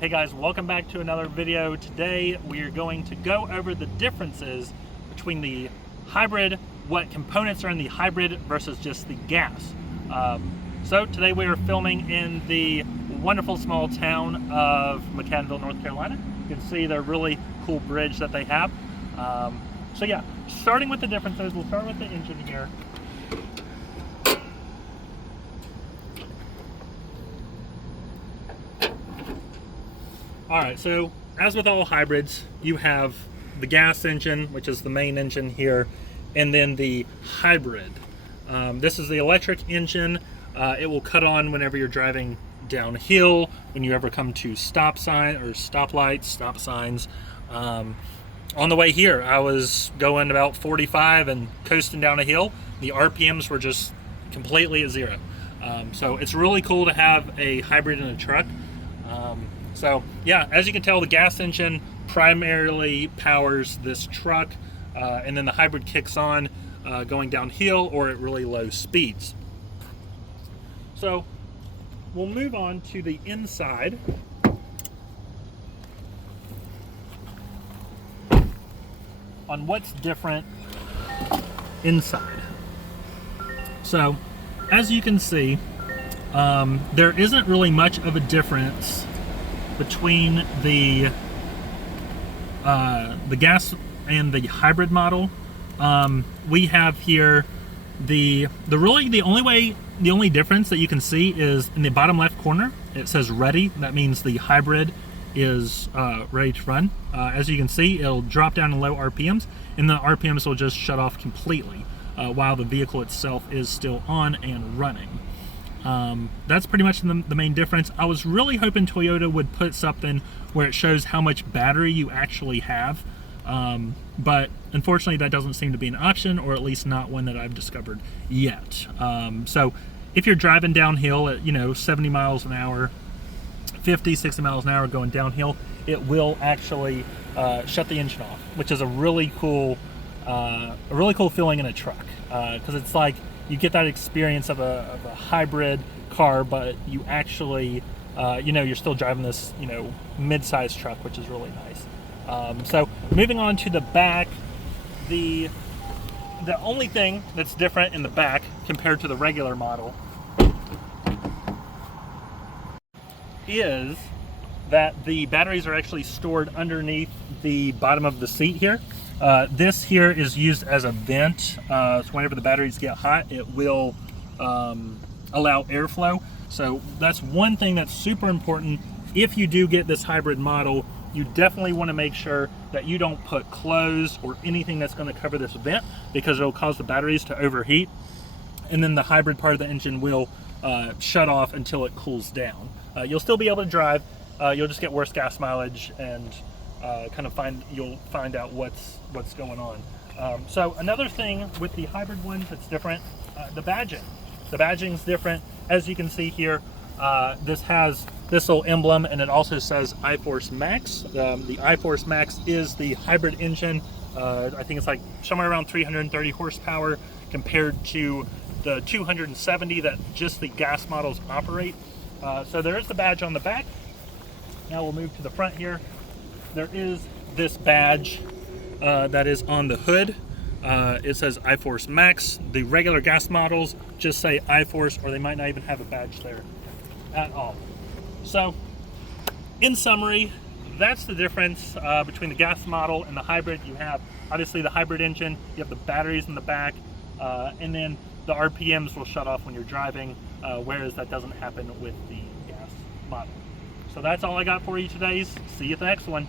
Hey guys, welcome back to another video. Today we are going to go over the differences between the hybrid, what components are in the hybrid versus just the gas. So today we are filming in the wonderful small town of McCannville, North Carolina. You can see the really cool bridge that they have. So yeah, starting with the differences, we'll start with the engine here. Alright, so as with all hybrids, you have the gas engine, which is the main engine here, and then the hybrid. This is the electric engine. It will cut on whenever you're driving downhill, when you ever come to stop sign or stoplights, stop signs. On the way here, I was going about 45 and coasting down a hill. The RPMs were just completely at zero. So it's really cool to have a hybrid in a truck. So yeah, as you can tell, the gas engine primarily powers this truck, and then the hybrid kicks on going downhill or at really low speeds. So we'll move on to the inside. On what's different inside. So as you can see, there isn't really much of a difference between the gas and the hybrid model. We have here the only difference that you can see is in the bottom left corner. It says ready. That means the hybrid is ready to run. As you can see, it'll drop down in low RPMs, and the RPMs will just shut off completely while the vehicle itself is still on and running. That's pretty much the main difference. I was really hoping Toyota would put something where it shows how much battery you actually have, but unfortunately that doesn't seem to be an option, or at least not one that I've discovered yet. So if you're driving downhill at 70 miles an hour, 50, 60 miles an hour going downhill, it will actually shut the engine off, which is a really cool feeling in a truck, because it's like you get that experience of a hybrid car, but you actually, you're still driving this, mid-sized truck, which is really nice. So moving on to the back, the only thing that's different in the back compared to the regular model is that the batteries are actually stored underneath the bottom of the seat here. This here is used as a vent, so whenever the batteries get hot, it will allow airflow. So that's one thing that's super important. If you do get this hybrid model, you definitely want to make sure that you don't put clothes or anything that's going to cover this vent, because it'll cause the batteries to overheat, and then the hybrid part of the engine will shut off until it cools down. You'll still be able to drive, you'll just get worse gas mileage, and you'll find out what's going on. So another thing with the hybrid ones that's different, the badging. The badging's different. As you can see here, this has this little emblem, and it also says iForce Max. The iForce Max is the hybrid engine. I think it's like somewhere around 330 horsepower compared to the 270 that just the gas models operate. So there is the badge on the back. Now we'll move to the front here. There is this badge that is on the hood. It says iForce Max. The regular gas models just say iForce, or they might not even have a badge there at all. So in summary, that's the difference between the gas model and the hybrid. You have obviously the hybrid engine, you have the batteries in the back, and then the RPMs will shut off when you're driving, whereas that doesn't happen with the gas model. So that's all I got for you today. See you at the next one.